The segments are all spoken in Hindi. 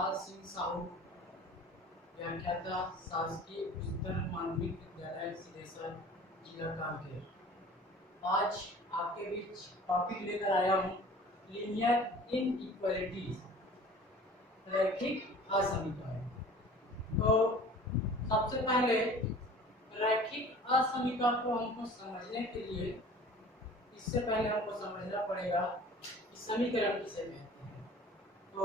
पाल सिंह साहू, व्याख्याता, शासकीय उच्चतर माध्यमिक विद्यालय सिद्धेश्वर, जिला कांकेर। आज आपके बीच टॉपिक लेकर आया हूँ लीनियर इनइक्वालिटीज, रैखिक असमीकरण। तो सबसे पहले रैखिक असमीकरण को हमको समझने के लिए इससे पहले हमको समझना पड़ेगा कि समीकरण किसे कहते हैं। तो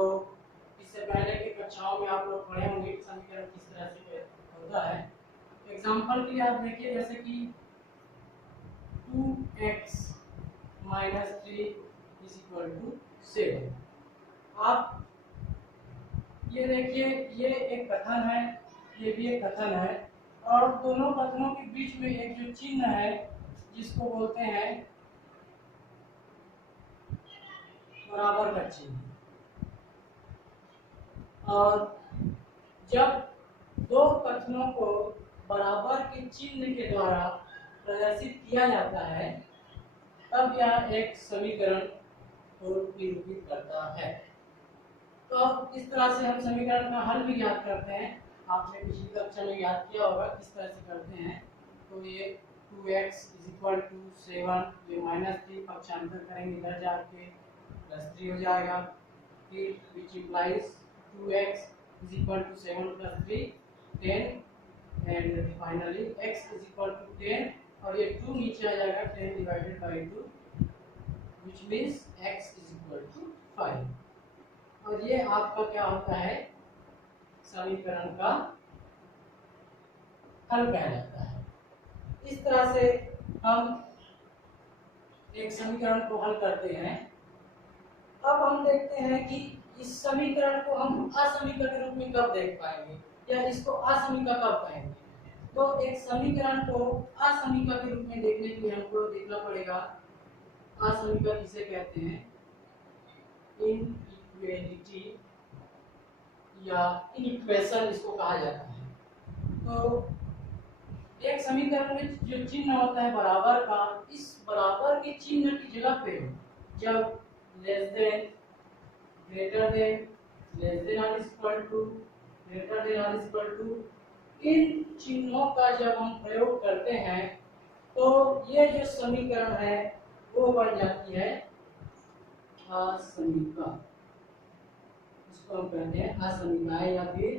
इससे पहले की कक्षाओं में आप लोग पढ़े होंगे कि समीकरण किस तरह से होता है। एग्जांपल के लिए आप देखिए, जैसे कि 2x - 3 = 7। आप ये देखिए, ये एक कथन है, ये भी एक कथन है, और दोनों कथनों के बीच में एक जो चिन्ह है जिसको बोलते हैं बराबर का चिन्ह। और जब दो कथनों को बराबर के चिन्ह के द्वारा प्रदर्शित किया जाता है तब यह एक समीकरण को निरूपित करता है। तो इस तरह से हम समीकरण का हल भी याद करते हैं। आपने पिछली कक्षा में याद किया होगा किस तरह से करते हैं। तो ये 2x = 7, ये -3 पक्षांतर करेंगे इधर जाके +3 हो जाएगा। फिर which implies 2x = 7 + 3 10, and finally x = 10, और ये 2 नीचे आ जाएगा 10/2, which means x = 5। और ये आपका क्या होता है, समीकरण का हल कहलाता है। इस तरह से हम एक समीकरण को हल करते हैं। अब हम देखते हैं कि इस समीकरण को हम असमीका के रूप में कब देख पाएंगे या इसको असमीका कब कहेंगे। तो एक समीकरण को असमीका के रूप में देखने के लिए हमको देखना पड़ेगा असमीका किसे कहते हैं। इनइक्वालिटी या इनइक्वेशन इसको कहा जाता है। तो एक समीकरण में जो चिन्ह होता है बराबर का, इस बराबर के चिन्ह की जगह पे जब less than, greater than, less than और इक्वल टू, ग्रेटर देन और इक्वल टू, इन चिन्हों का जब हम प्रयोग करते हैं तो ये जो समीकरण है वो बन जाती है असमीका। इसको हम कहते हैं असमीका या फिर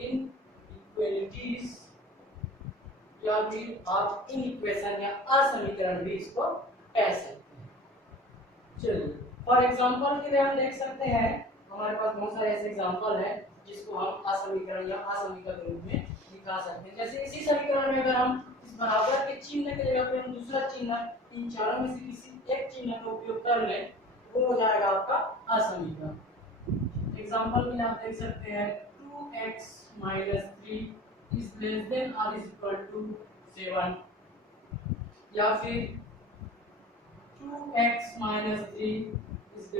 इनइक्वालिटीज या फिर आप इनइक्वेशन या असमीकरण भी इसको कह सकते हैं। चलिए, फॉर एग्जांपल के लिए हम देख सकते हैं, हमारे पास बहुत सारे ऐसे एग्जांपल है जिसको हम असमीकरण या असमीका के रूप में दिखा सकते हैं। जैसे इसी समीकरण में अगर हम इस बराबर के चिन्ह की जगह पे हम दूसरा चिन्ह, इन चारों में से किसी एक चिन्ह का उपयोग कर लें, वो हो जाएगा आपका असमीका। एग्जांपल में आप देख सकते हैं 2x - 3 ≤ 7, या फिर 2x - 3 >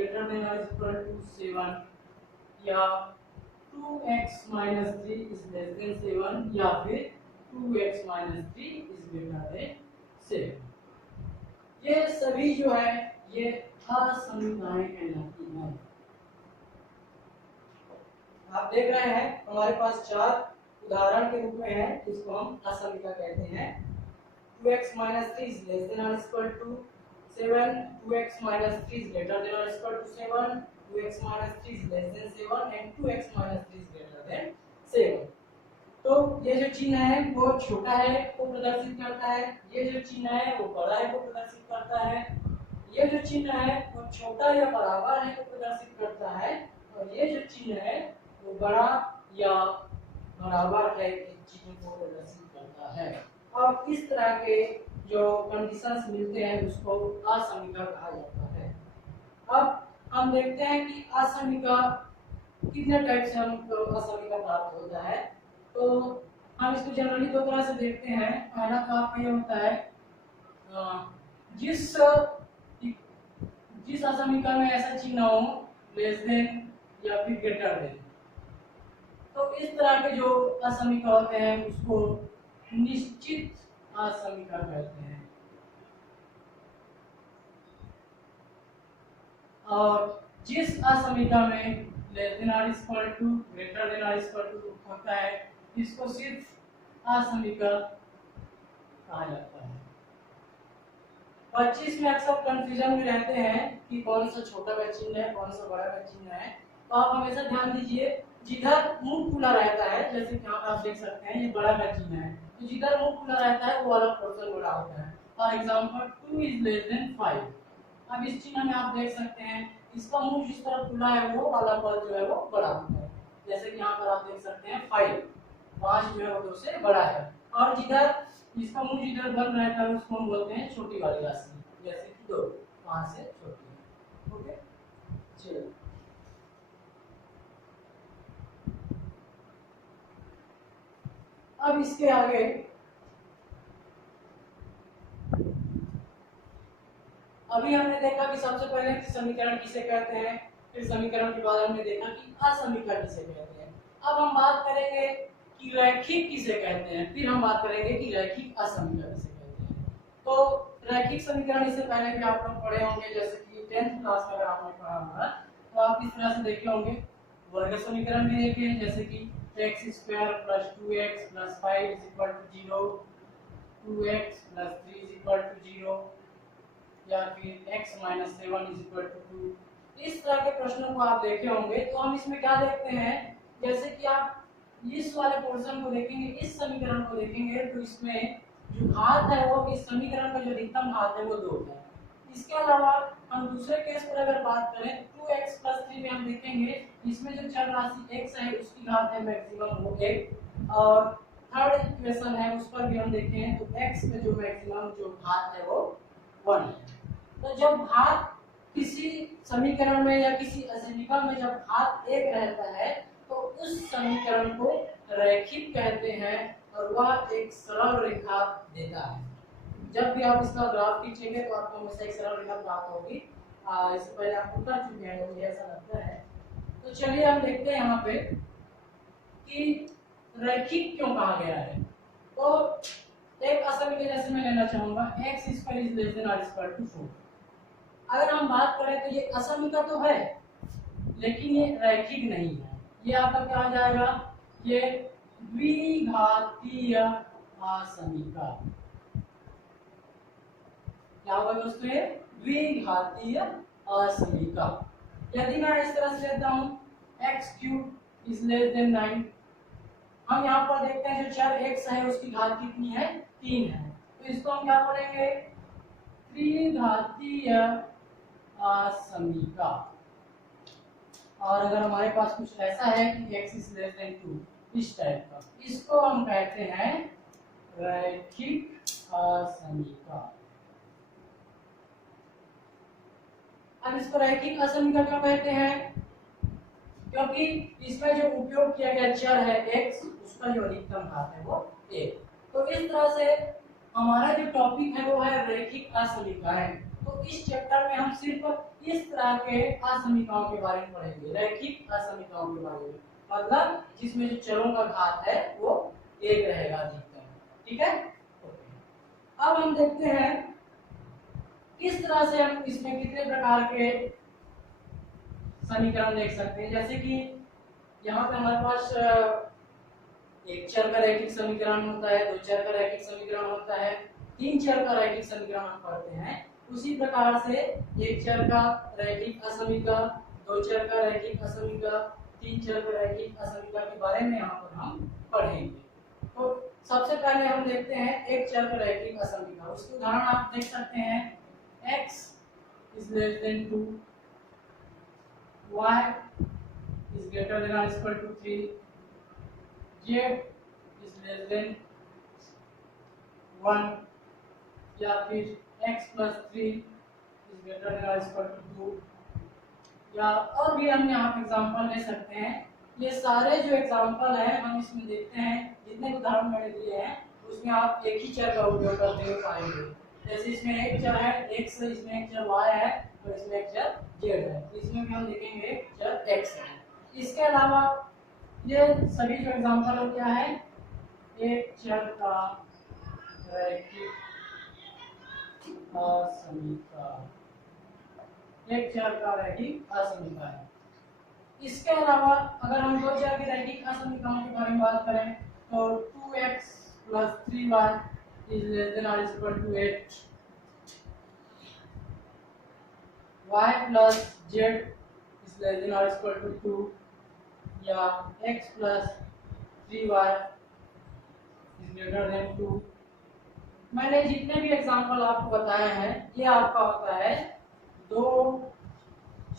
7, या 2x - 3 <7, या फिर 2x - 3 < 7। ये सभी जो है ये असमीकाएं कहलाती हैं। आप देख रहे हैं हमारे पास 4 उदाहरण के रूप में है जिसको हम असमीका कहते हैं। 2x - 3 < 7, 2x - 3 < 7, 2x - 3 < 7, and 2x - 3 < 7। तो ये जो चिन्ह है वो छोटा है को प्रदर्शित करता है, ये जो चिन्ह है वो बड़ा है को प्रदर्शित करता है, ये जो चिन्ह है वो छोटा या बराबर है को प्रदर्शित करता है, और ये जो चिन्ह है वो बड़ा या बराबर है की चीजों को प्रदर्शित करता है। और इस तरह के जो कंडीशंस मिलते हैं उसको असमीका कहा जाता है। अब हम देखते हैं कि असमीका कितने टाइप से हमको असमीका प्राप्त होता है। तो हम इसको जनरली 2 तरह से देखते हैं। पहला काम ये होता है जिस असमीका में ऐसा चिन्ह हो लेस देन या फिर ग्रेटर देन, तो इस तरह के जो असमीका होते हैं उसको निश्चित असमीका कहते हैं। और जिस असमीका में less than or equal to greater than or equal to होता है, इसको सिर्फ असमीकरण कहा जाता है। 25 में अक्सर कंफ्यूजन में रहते हैं कि कौन सा छोटा का चिन्ह है कौन सा बड़ा का चिन्ह है, तो आप हमेशा ध्यान दीजिए जिधर मुंह खुला रहता है, जैसे कि आप देख सकते हैं ये बड़ा का चिन्ह है, तो जिधर मुंह खुला रहता है वो वाला पोर्शन बड़ा होता है। For example 2 is less then 5। अब इस चिन्ह में आप देख सकते हैं इसका मुंह जिस तरफ खुला है वो वाला पद जो है वो बड़ा होता है, जैसे कि यहाँ पर आप देख सकते हैं 5 जो है वो 2 से बड़ा है, और जिधर इसका मुंह जिधर बंद रहता है उसको हम बोलते हैं छोटी वाली राशि, जैसे कि 2 वहां से छोटी है। ओके, चलिए अब इसके आगे अभी हमने देखा कि सबसे पहले समीकरण किसे कहते हैं, फिर समीकरण के बाद हमने देखा कि असमीकरण किसे कहते हैं। अब हम बात करेंगे कि रैखिक किसे कहते हैं, फिर हम बात करेंगे कि रैखिक असमीकरण किसे कहते हैं। तो रैखिक समीकरण इससे पहले भी आप लोग पढ़े होंगे, जैसे कि 10th क्लास में अगर आपने पढ़ा होगा तो आप इस तरह से देखे होंगे। वर्ग समीकरण भी देखे हैं, जैसे कि x square plus 2x plus 5 is equal to 0, 2x plus 3 is equal to 0, या फिर x minus 7 is equal to 2। इस तरह के प्रश्नों को आप देखे होंगे। तो हम इसमें क्या देखते हैं, जैसे कि आप इस वाले पोर्शन को देखेंगे, इस समीकरण को देखेंगे, तो इसमें जो घात है वो इस समीकरण का जो अधिकतम घात है वो 2 है। इसके अलावा हम दूसरे केस पर अगर बात करें 2x प्लस 3 में हम देखेंगे इसमें जो चर राशि x है उसकी घात है मैक्सिमम वो 1, और थर्ड इक्वेशन है उस पर भी हम देखें तो x में जो मैक्सिमम जो घात है वो 1 है। तो जब घात किसी समीकरण में या किसी असमीकरण में जब घात 1 रहता है तो उस समीकरण को रैखिक कहते हैं और वह एक सरल रेखा देता है। जब भी आप इसका ग्राफ खींचेंगे तो आपको हमेशा एक सरल रेखा प्राप्त होगी। इससे पहले आपको कर चुके हैं, मुझे ऐसा लगता है। तो चलिए हम देखते हैं यहाँ पे कि रैखिक क्यों कहा गया है। तो एक असमीकरण जैसे मैं लेना चाहूंगा x square is less than r square to 4। अगर हम बात करें तो ये असमीकरण तो है लेकिन ये रैखिक नहीं है, ये आपका क्या आ जाएगा, ये द्विघातीय असमीकरण। क्या होगा दोस्तों, ये द्विघातीय असमीकरण। यदि मैं इस तरह से लेता हूं x³ इज लेस देन 9, हम यहाँ पर देखते हैं जो चर x है उसकी घात कितनी है, 3 है, तो इसको हम क्या बोलेंगे, त्रिघातीय असमीकरण। और अगर हमारे पास कुछ ऐसा है कि x इज लेस देन 2 इस टाइप का, इसको हम कहते हैं रैखिक असमीकरण। अब इसको रैखिक असमीकरण क्यों कहते हैं, क्योंकि इसमें जो उपयोग किया गया चर है x उसका जो अधिकतम घात है वो 1। तो इस तरह से हमारा जो टॉपिक है वो है रैखिक असमीकरण। तो इस चैप्टर में हम सिर्फ इस तरह के असमीकरणों के बारे में पढ़ेंगे, रैखिक असमीकरणों के बारे में, मतलब जिसमें जो चरों का घात है वो 1 रहेगा अधिकतम। ठीक है, अब हम देखते हैं किस तरह से हम इसमें कितने प्रकार के समीकरण देख सकते हैं। जैसे कि यहाँ पे हमारे पास एक चर का रैखिक समीकरण होता है, 2 चर का रैखिक समीकरण होता है, 3 चर का रैखिक समीकरण हम पढ़ते हैं। उसी प्रकार से एक चर का रैखिक असमीकरण, 2 चर का रैखिक असमीकरण, 3 चर का रैखिक असमीकरण के बारे में यहाँ पर हम पढ़ेंगे। तो सबसे पहले हम देखते हैं एक चर का रैखिक असमीकरण। उसके उदाहरण आप देख सकते हैं, x is less than 2, y is greater than or equal to 3, z is less than 1, या फिर x plus 3 is greater than or equal to 2, या और भी हम यहाँ पे एग्जांपल ले सकते हैं। ये सारे जो एग्जांपल है हम इसमें देखते हैं, जितने उदाहरण मैंने दिए हैं उसमें आप एक ही चर का उपयोग करते हुए पाएंगे। जैसे इसमें एक चर है x, इसमें एक चर y है और इसमें एक चर z है, इसमें भी हम देखेंगे एक चर x है। इसके अलावा ये सभी जो एग्जांपल है क्या है, एक चर का रैखिक असमीकरण, एक चर का रैखिक असमीकरण। इसके अलावा अगर हम दो चर के रैखिक असमीकरणों के बारे में बात करें तो 2x + 3y is less than और equal to 8, y + z is less than और इक्वल टू 2, या x + 3y is greater than 2। मैंने जितने भी एग्जांपल आपको बताए हैं ये आपका होता है दो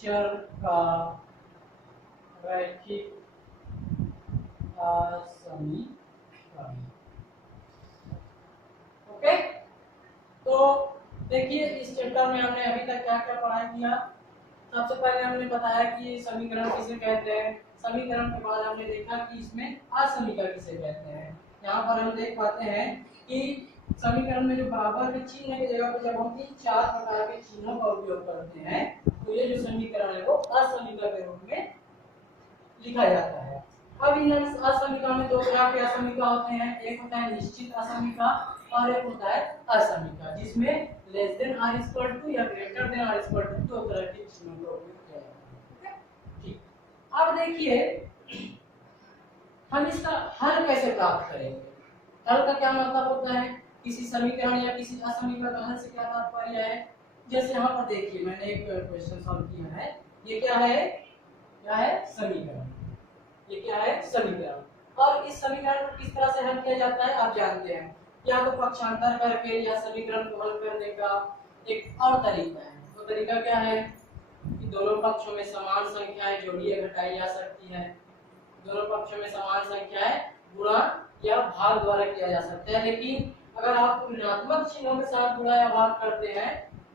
चर का रैखिक समीकरण। ओके, तो देखिए इस चैप्टर में हमने अभी तक क्या क्या पढ़ाई किया। सबसे पहले हमने बताया कि समीकरण किसे कहते हैं, समीकरण के बाद हमने देखा कि इसमें असमीकरण किसे कहते हैं। यहाँ पर हम देख पाते हैं कि समीकरण में जो बराबर के चिन्ह की जगह पर जब हम इन चार प्रकार के चिन्हों का उपयोग करते हैं तो ये जो समीकरण है वो असमीकरण के रूप में लिखा जाता है। अब इन असमीकरण में दो प्रकार के असमीकरण होते हैं, एक होता है निश्चित असमीकरण और एक होता है असमीकरण जिसमें less than or equal to या greater than or equal to दो तरह के चिन्हों का उपयोग किया जाता है। ठीक, अब देखिए हम इसका हल कैसे प्राप्त करेंगे। हल का क्या मतलब होता है, किसी समीकरण या किसी असमीकरण का हल से क्या तात्पर्य है। जैसे यहाँ पर देखिए मैंने एक क्वेश्चन सॉल्व किया है, ये क्या है समीकरण, ये क्या है समीकरण। और इस समीकरण को किस तरह से हल किया जाता है आप जानते हैं, या तो पक्षांतर करके या समीकरण को हल करने का एक और तरीका है। वो तरीका क्या है कि दोनों पक्षों में समान संख्याएं जोड़ी या घटाई जा सकती है, दोनों पक्षों में समान संख्याएं गुणा या भाग द्वारा किया जा सकता है। लेकिन अगर आप ऋणात्मक चिन्हों के साथ गुणा या भाग करते हैं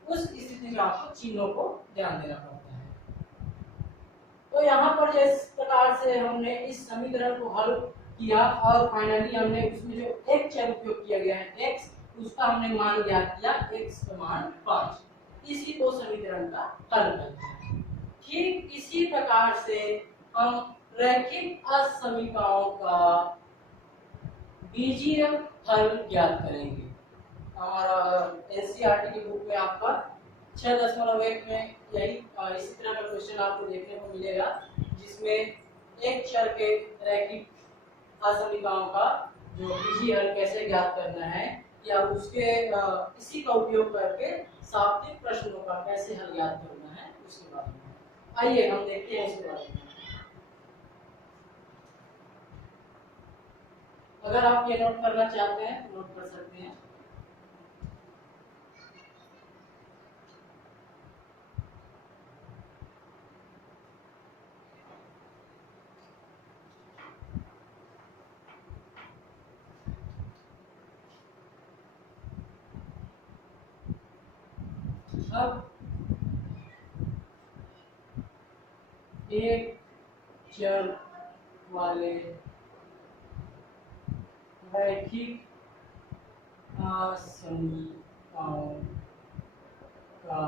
उस स्थिति में आपको चिन्हों को ध्यान देना पड़ता है। तो यहाँ पर जिस प्रकार से हमने इस समीकरण को हल किया और फाइनली हमने उसमें जो एक चर उपयोग किया गया है x, उसका हमने मान ज्ञात किया x का मान 5, इसी को समीकरण का हल कहते हैं। ठीक इसी प्रकार से हम रैखिक असमीकरणों का बीजीय हल ज्ञात करेंगे। हमारा एनसीईआरटी की बुक में आपका 6.1 में यही इसी तरह का क्वेश्चन आपको देखने को मिलेगा जिसमें एक चर के रैखिक असमीकरणों का जो बीजीय हल कैसे ज्ञात करना है या उसके इसी का उपयोग करके शाब्दिक प्रश्नों का कैसे हल ज्ञात करना है उसके बारे में आइए हम देखते हैं इसके बारे में। अगर आप ये नोट करना चाहते हैं तो नोट कर सकते हैं। अब एक चर वाले रैखिक असमीकरणों का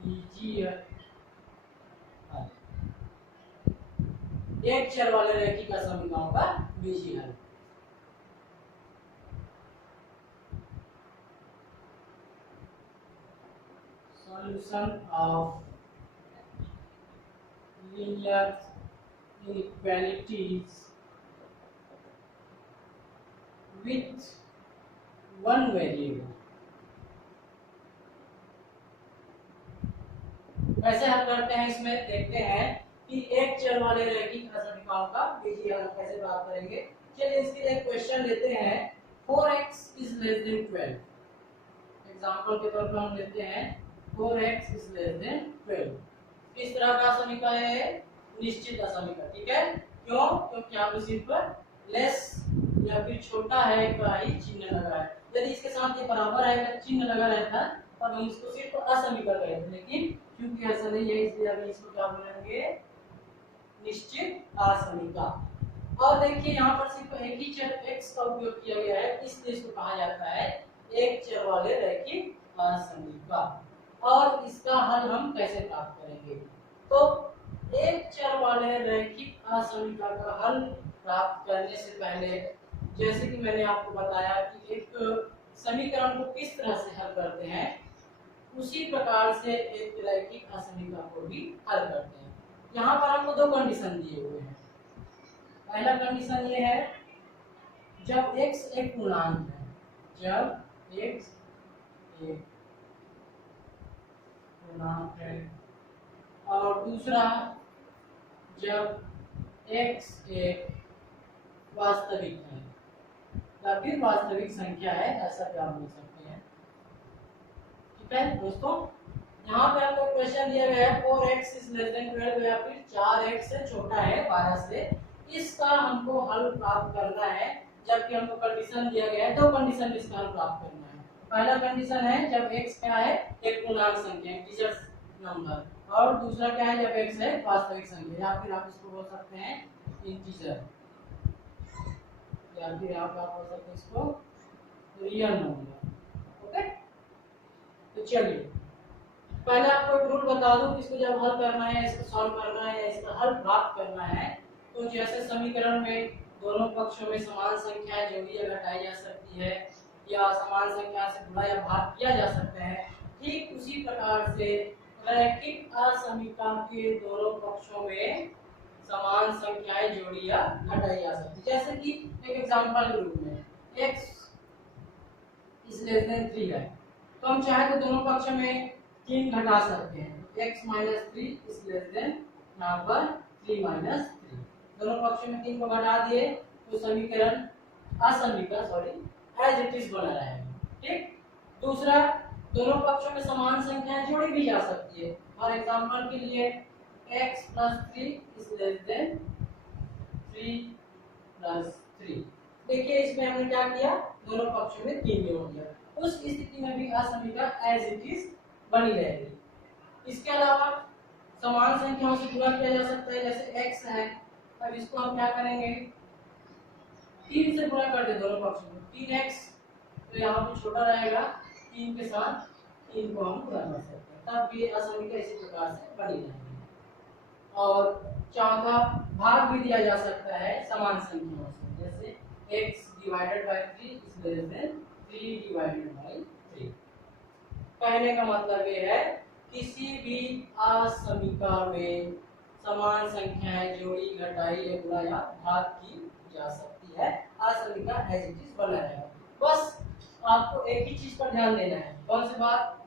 बीजीय हल, एक चर वाले रैखिक असमीकरणों का बीजीय हल। Solution of linear inequalities with one variable। कैसे हल करते हैं इसमें देखते हैं कि एक चर वाले रैखिक असमीकरणों का बीजीय हल कैसे प्राप्त करेंगे। चलिए इसके लिए क्वेश्चन लेते हैं 4x is less than 12। Example के तौर पर हम लेते हैं 4x is less than 12। किस तरह का समीकरण है, निश्चित असमीकरण। ठीक है, क्यों, क्योंकि यहाँ पे सिर्फ लेस या फिर छोटा है का ही चिन्ह लगा है। यदि इसके साथ ये बराबर है का चिन्ह लगा रहता तब हम इसको सिर्फ असमीकरण कहते हैं, लेकिन क्योंकि ऐसा नहीं है इसलिए अभी इसको क्या बोलेंगे, निश्चित असमीकरण। और देखिए यहाँ पर सिर्फ एक ही चर x का उपयोग किया गया है इसलिए इसको कहा जाता है एक चर वाले रैखिक असमीकरण। और इसका हल हम कैसे प्राप्त करेंगे, तो एक चर वाले रैखिक असमीकरण का हल प्राप्त करने से पहले जैसे कि मैंने आपको बताया कि एक समीकरण को किस तरह से हल करते हैं, उसी प्रकार से एक रैखिक असमीका को भी हल करते हैं। यहाँ पर हमको दो कंडीशन दिए हुए हैं। पहला कंडीशन ये है जब x एक पूर्णांक है, जब x एक पूर्णांक है, और दूसरा जब x एक वास्तविक है या फिर वास्तविक संख्या है, ऐसा भी आप बोल सकते हैं। ठीक है दोस्तों, यहाँ पे आपको क्वेश्चन दिया गया है 4x इज लेस देन 12 या फिर 4x से छोटा है 12 से। इसका हमको हल प्राप्त करना है, जबकि हमको कंडीशन दिया गया है, दो कंडीशन इसका हल प्राप्त करना है। पहला कंडीशन है जब x क्या है एक पूर्णांक संख्या इंटीजर नंबर, और दूसरा क्या है जब x है वास्तविक संख्या, या फिर आप इसको बोल सकते हैं इंटीजर, या फिर आप बोल सकते हैं इसको रियल नंबर। ओके, तो चलिए पहले आपको एक रूल बता दूं कि इसको जब हल करना है, इसको सॉल्व करना है या इसका हल प्राप्त करना है, तो जैसे समीकरण में दोनों पक्षों में समान संख्याएं जोड़ी या घटाई जा सकती है, या समान संख्या से गुणा या भाग किया जा सकता है, ठीक उसी प्रकार से रैखिक असमीका के दोनों पक्षों में समान संख्याएं जोड़ी या घटाई जा सकती है। जैसे कि एक एग्जांपल के रूप में x इज लेस देन 3 है, तो हम चाहे तो दोनों पक्षों में 3 घटा सकते हैं। x minus 3 is less then यहाँ पर 3 माइनस 3, दोनों पक्षों में 3 को घटा दिए तो समीकरण असमीका एज इट इज बना रहेगा। ठीक, दूसरा दोनों पक्षों में समान संख्याएं जोड़ी भी जा सकती है। फॉर एग्जांपल के लिए x plus 3 is less than 3 plus 3। देखिए इसमें हमने क्या किया, दोनों पक्षों में 3 जोड़ दिया, उस स्थिति में भी असमीका एज इट इज बनी रहेगी। इसके अलावा समान संख्याओं से गुणा किया जा सकता है, जैसे x है, अब इसको हम क्या करेंगे 3 से गुणा कर दे दोनों पक्षों में, 3x, तो यहाँ पे छोटा रहेगा 3 के साथ 3 को हम गुणा कर सकते हैं, तब ये असमीका इसी प्रकार से बनी रहेगी। और चौथा भाग भी दिया जा सकता है समान संख्याओं से, जैसे x divided by 3 is less then 3 divided by 3। कहने का मतलब ये है किसी भी असमीका में समान संख्याएं जोड़ी घटाई या गुणा या भाग की जा सकती है, असमीका एज इट इज बना रहेगा। बस आपको एक ही चीज पर ध्यान देना है, कौन सी बात,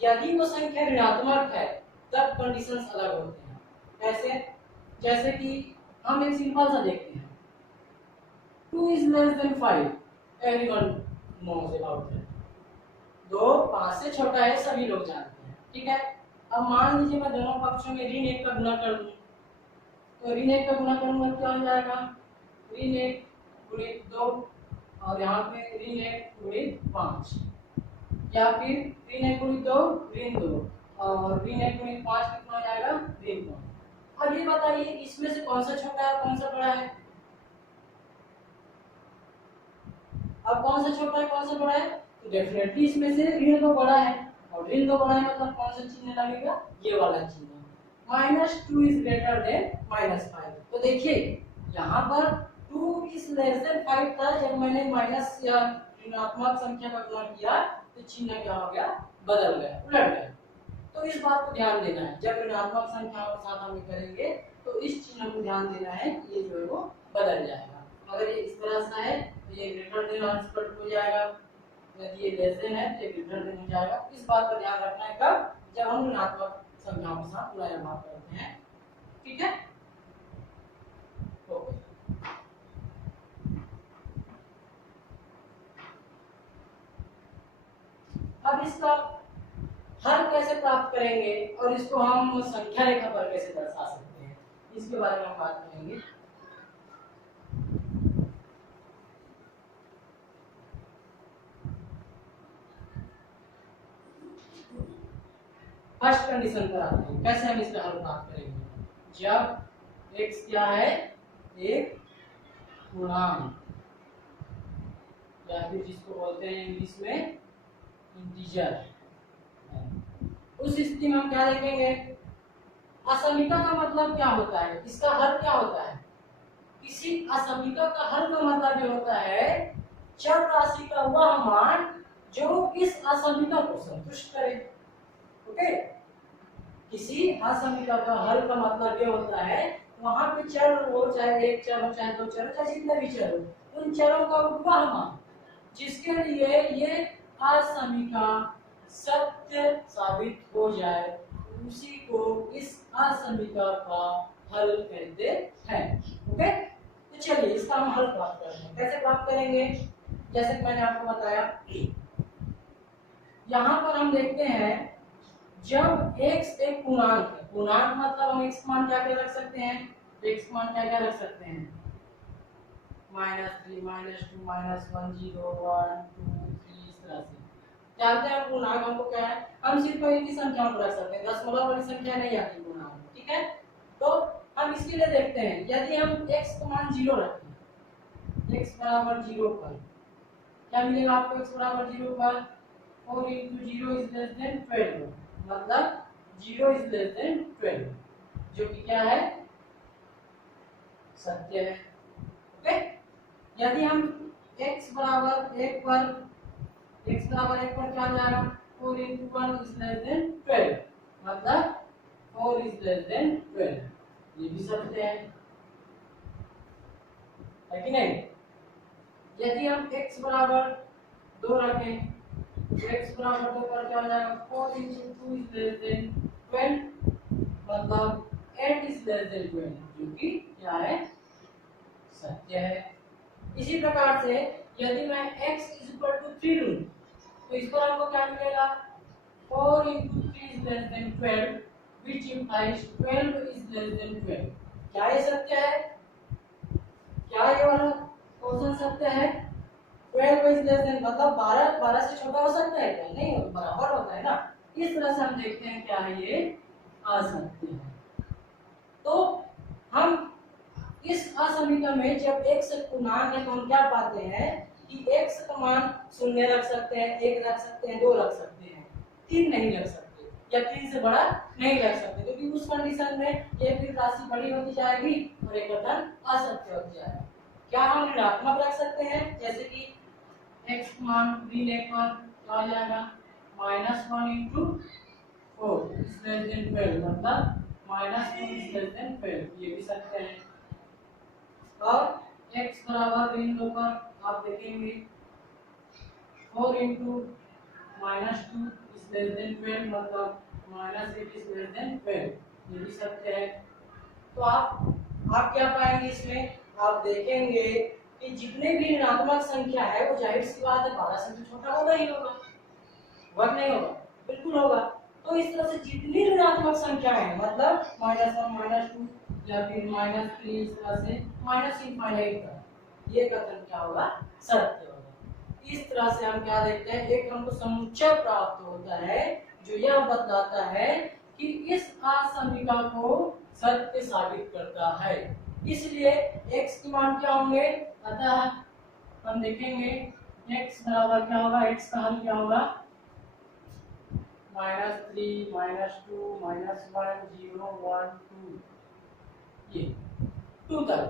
यदि वो संख्या ऋणात्मक है तब कंडीशंस अलग होते हैं। कैसे, जैसे कि हम एक सिंपल सा देखते हैं 2 is less than 5, everyone knows about it, 2 5 से छोटा है सभी लोग जानते हैं। ठीक है, अब मान लीजिए मैं दोनों पक्षों में ऋण 1 का गुणा कर दूं, तो ऋण 1 का गुणा करूंगा क्या हो जाएगा, ऋण 1 गुणित 2, और यहाँ पे ऋण 1 गुणित 5, या फिर ऋण 1 गुणित 2 ऋण 2, और ऋण 1 गुणित 5 कितना हो जाएगा ऋण 5। अब ये बताइए इसमें से कौन सा छोटा है और कौन सा बड़ा है, अब कौन सा छोटा है कौन सा बड़ा है, तो डेफिनेटली इसमें से ऋण 2 बड़ा है, और ऋण 2 बड़ा है मतलब कौन सा चिन्ह लगेगा, ये वाला चिन्ह, -2 इज ग्रेटर देन -5। तो देखिए यहाँ पर 2 इज लेस देन 5 था, जब मैंने माइनस या ऋणात्मक संख्या का गुणा किया तो चिन्ह क्या हो गया, बदल गया, उलट गया। तो इस बात को ध्यान देना है, जब ऋणात्मक संख्याओं के साथ हम करेंगे तो इस चिन्ह को ध्यान देना है, ये जो है वो बदल जाएगा। अगर ये इस तरह से है तो ये ग्रेटर देन और इक्वल टू हो जाएगा, यदि ये लेस देन है तो ये ग्रेटर देन हो जाएगा। इस बात का ध्यान रखना है कब, जब हम ऋणात्मक संख्याओं के साथ गुणा या भाग करते हैं। ठीक है, ओके। अब इसका हल कैसे प्राप्त करेंगे और इसको हम संख्या रेखा पर कैसे दर्शा सकते हैं, इसके बारे में हम बात करेंगे। फर्स्ट कंडीशन पर आते हैं, कैसे हम इसका हल प्राप्त करेंगे, जब x क्या है एक पूर्णांक, या फिर जिसको बोलते हैं इंग्लिश में इंटीजर, उस स्थिति में हम क्या देखेंगे, असमीका का मतलब क्या होता है, इसका हल क्या होता है। किसी असमीका का हल का मतलब ये होता है चर राशि का वह मान जो इस असमीका को संतुष्ट करे। ओके, किसी असमीकरण का हल का मतलब ये होता है वहां पे चर हो, चाहे एक चर हो, चाहे दो चर हो, चाहे जितने भी चर हो, उन चरों का उपवाह मान जिसके लिए ये असमीकरण सत्य साबित हो जाए, उसी को इस असमीकरण का हल कहते हैं। ओके, तो चलिए इसका हम हल प्राप्त करते हैं। कैसे प्राप्त करेंगे? जैसे कि मैंने आपको बताया, यहाँ पर हम देखते हैं जब x एक पूर्णांक है, पूर्णांक मतलब हम x मान क्या क्या रख सकते हैं, x मान क्या क्या रख सकते हैं, -3 -2 -1 0 1 2 3, इस तरह से जानते हैं। पूर्णांक हमको क्या है, हम सिर्फ एक ही संख्या में रख सकते हैं, दशमलव वाली संख्या नहीं आती पूर्णांक, ठीक है। तो हम इसके लिए देखते हैं, यदि हम x का मान 0 रखें, x बराबर 0 पर क्या मिलेगा आपको, x बराबर 0 पर 4 into 0 is less than 12, मतलब 0 is less than 12, जो कि क्या है, सत्य है। ओके, यदि हम x बराबर 1 पर क्या आ जाएगा, 4 into 1 is less than 12, मतलब 4 is less than 12, ये भी सत्य है कि नहीं। यदि हम x बराबर 2 रखें, x बराबर 2 पर क्या हो जाएगा, 4 into 2 is less than 12, मतलब 8 is less than 12, जो कि क्या है, सत्य है। इसी प्रकार से यदि मैं x is equal to 3 लूं, तो इस पर हमको क्या मिलेगा, 4 into 3 is less than 12, which implies 12 is less than 12। क्या ये सत्य है? क्या ये वाला क्वेश्चन सत्य है? 12 is less than मतलब 12 से छोटा हो सकता है क्या? नहीं, बराबर होता है ना। इस तरह से हम देखते हैं क्या है, ये असत्य है। तो हम इस असमीकरण में जब x पूर्णांक है तो हम क्या पाते हैं कि x का मान 0 रख सकते हैं, 1 रख सकते हैं, 2 रख सकते हैं, 3 नहीं रख सकते या 3 से बड़ा नहीं रख सकते, क्योंकि उस कंडीशन में एक भी राशि बड़ी होती जाएगी और एक कथन असत्य होती जाएगा। क्या हम ऋणात्मक रख सकते हैं, जैसे कि x मान ऋण 1 पर क्या आ जाएगा, -1 into 4 is less than 12, मतलब -2 is less than 12, ये भी सत्य है। और x बराबर ऋण 2 पर आप देखेंगे 4 into -2 is less than 12, मतलब -8 is less than 12, ये भी सत्य है। तो आप क्या पाएंगे इसमें, आप देखेंगे कि जितने भी ऋणात्मक संख्या है वो जाहिर सी बात है 12 से तो छोटा होगा ही होगा, वर्ग नहीं होगा, बिल्कुल होगा। तो इस तरह से जितनी ऋणात्मक संख्या है, मतलब -1 -2 या फिर -3, इस तरह से ∞ तक, ये कथन क्या होगा, सत्य होगा। इस तरह से हम क्या देखते हैं, एक हमको समुच्चय प्राप्त होता है जो यह बतलाता है कि इस असमीकरण को सत्य साबित करता है। इसलिए x की मान क्या होंगे, अतः हम देखेंगे x बराबर क्या होगा, x का हल क्या होगा, -3 -2 -1 0 1 2, ये 2 तक,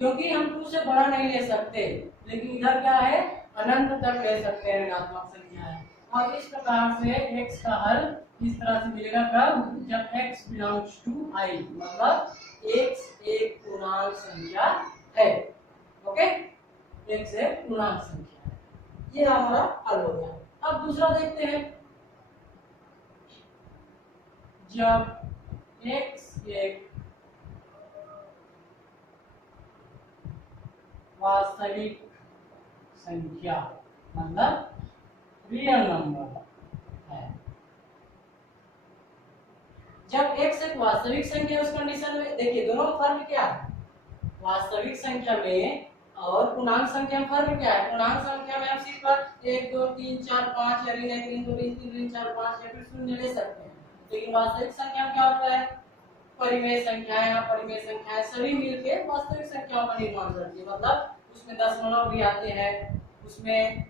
क्योंकि हम 2 से बड़ा नहीं ले सकते, लेकिन इधर क्या है, अनंत तक ले सकते हैं, ऋणात्मक संख्या है। और इस प्रकार से x का हल इस तरह से मिलेगा, कब, जब x belongs to I, मतलब x एक पूर्णांक संख्या है। ओके, x एक पूर्णांक संख्या है, ये हमारा हल हो गया। अब दूसरा देखते हैं, जब x एक वास्तविक संख्या मतलब रियल नंबर है, जब x एक वास्तविक संख्या, उस कंडीशन में देखिए दोनों में फर्क क्या है, वास्तविक संख्या में और पूर्णांक संख्या में फर्क क्या है। पूर्णांक संख्या में हम सिर्फ 1 2 3 4 5 या ऋण 1 ऋण 2 ऋण 3 ऋण 4 5 या फिर शून्य ले सकते हैं, लेकिन वास्तविक संख्या में क्या होता है, परिमेय संख्याएं सभी मिलकर वास्तविक संख्याओं का निर्माण करती है, मतलब उसमें दशमलव भी आते हैं, उसमें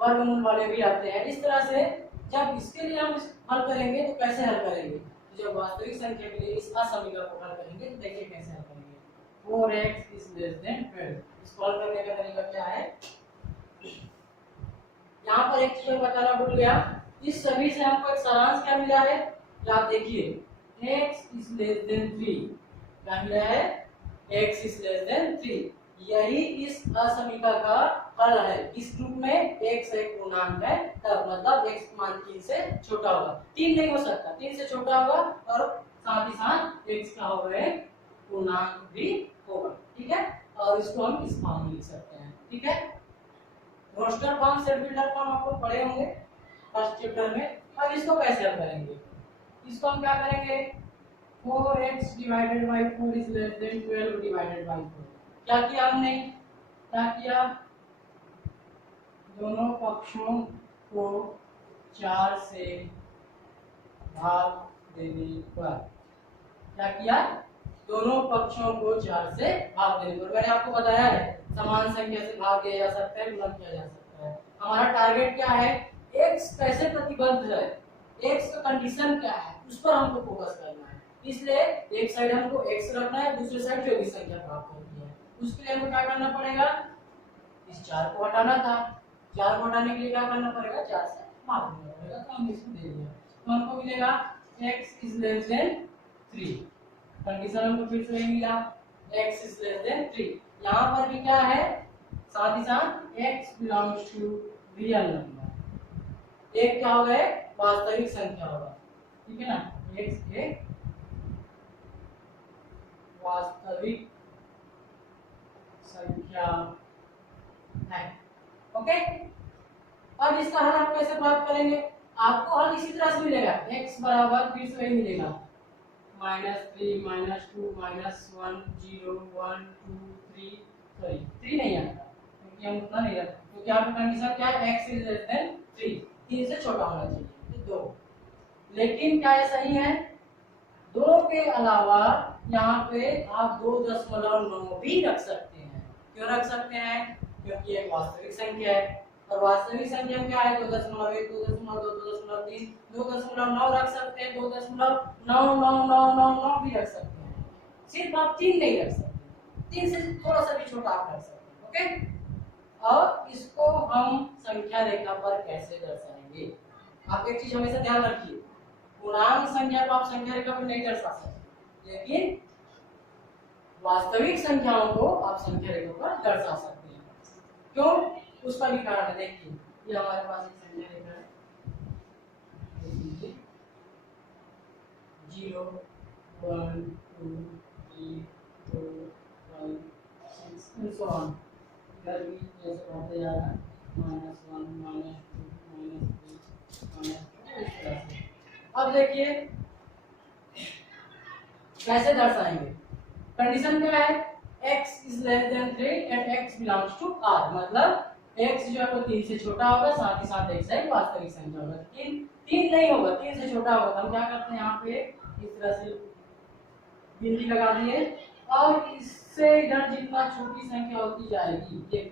वर्गमूल वाले भी आते हैं। इस तरह से जब इसके लिए हम हल करेंगे तो कैसे हल करेंगे, तो जब वास्तविक संख्या के लिए इस असमीकरण को हल करेंगे तो देखिए कैसे हल करेंगे। 4x is less than 12, इसको हल करने का तरीका क्या है, यहाँ पर एक चीज बताना भूल गया, इस सभी से हमको एक सारांश क्या मिला है, आप देखिए x is less than 3, क्या मिला है, x is less than 3। यही इस असमीका का हल है। इस ग्रुप में x एक पूर्णांक है, तब मतलब x मान 3 से छोटा होगा, 3 नहीं हो सकता, 3 से छोटा होगा, और साथ ही साथ x का होगा एक पूर्णांक भी होगा, ठीक है। और इसको हम इस फॉर्म में लिख सकते हैं, ठीक है। रोस्टर फॉर्म, सेट फॉर्म आपको पढ़े होंगे फर्स्ट चैप्टर में। अब इसको कैसे हल करेंगे, इसको हम क्या करेंगे, 4x divided by 4 is less then 12 divided by 4। क्या किया हमने, क्या किया, दोनों पक्षों को 4 से भाग देने पर, क्या किया, दोनों पक्षों को 4 से भाग देने पर। मैंने आपको बताया है समान संख्या से भाग दिया जा सकता है, गुणा किया जा सकता है। हमारा टारगेट क्या है, x कैसे प्रतिबद्ध है, x का कंडीशन क्या है, उस पर हमको फोकस करना है। इसलिए एक साइड हमको x रखना है, दूसरी साइड जो भी संख्या प्राप्त होती है, उसके लिए हमको क्या करना पड़ेगा, इस 4 को हटाना था। 4 को हटाने के लिए क्या करना पड़ेगा, 4 से भाग देना पड़ेगा। तो हमने इसको दे दिया, तो हमको मिलेगा x is less than 3। Condition हमको फिर से मिला, x is less than 3। यहाँ पर भी क्या है, साथ ही साथ x belongs to real number, एक क्या होगा, वास्तविक संख्या होगा, ठीक है ना, x एक वास्तविक संख्या है, ओके। अब इसका हल आप कैसे प्राप्त करेंगे, आपको हल इसी तरह से मिलेगा, x बराबर फिर से वही मिलेगा, -3 -2 -1 0 1 2 3, सॉरी 3 नहीं आता क्योंकि हम उतना नहीं रखते, क्योंकि आपकी कंडीशन क्या है, x इज लेस देन 3, 3 से छोटा होना चाहिए, तो 2। लेकिन क्या ये सही है, 2 के अलावा यहाँ पे आप 2.9 भी रख सकते हैं। क्यों रख सकते हैं, क्योंकि एक वास्तविक संख्या है, और वास्तविक संख्या क्या है, 2.1 2.2 2.3 2.9 रख सकते हैं, 2.9999 भी रख सकते हैं। सिर्फ आप 3 नहीं रख सकते, 3 से थोड़ा सा भी छोटा आप रख सकते हैं, ओके। और इसको हम संख्या रेखा पर कैसे दर्शाएंगे, आप एक चीज हमेशा ध्यान रखिए, पूर्णांक संख्या को आप संख्या रेखा पर नहीं दर्शा सकते, लेकिन वास्तविक संख्याओं को आप संख्या रेखा पर दर्शा सकते हैं। क्यों, उसका भी कारण है, देखिए ये हमारे पास एक संख्या रेखा है, 0 1 2 3 4 5 6 एंड सो ऑन, इधर भी जैसे बढ़ते जा रहा है, -1 -2 -3 -2 इस तरह से। अब देखिए कैसे दर्शाएंगे, कंडीशन क्या है, x is less than 3 and x belongs to R, मतलब x जो है वो 3 से छोटा होगा, साथ ही साथ x एक वास्तविक संख्या होगा। 3 नहीं होगा, 3 से छोटा होगा, तो हम क्या करते हैं, यहाँ पे इस तरह से बिंदी लगा दिए, और इससे इधर जितना छोटी संख्या होती जाएगी ये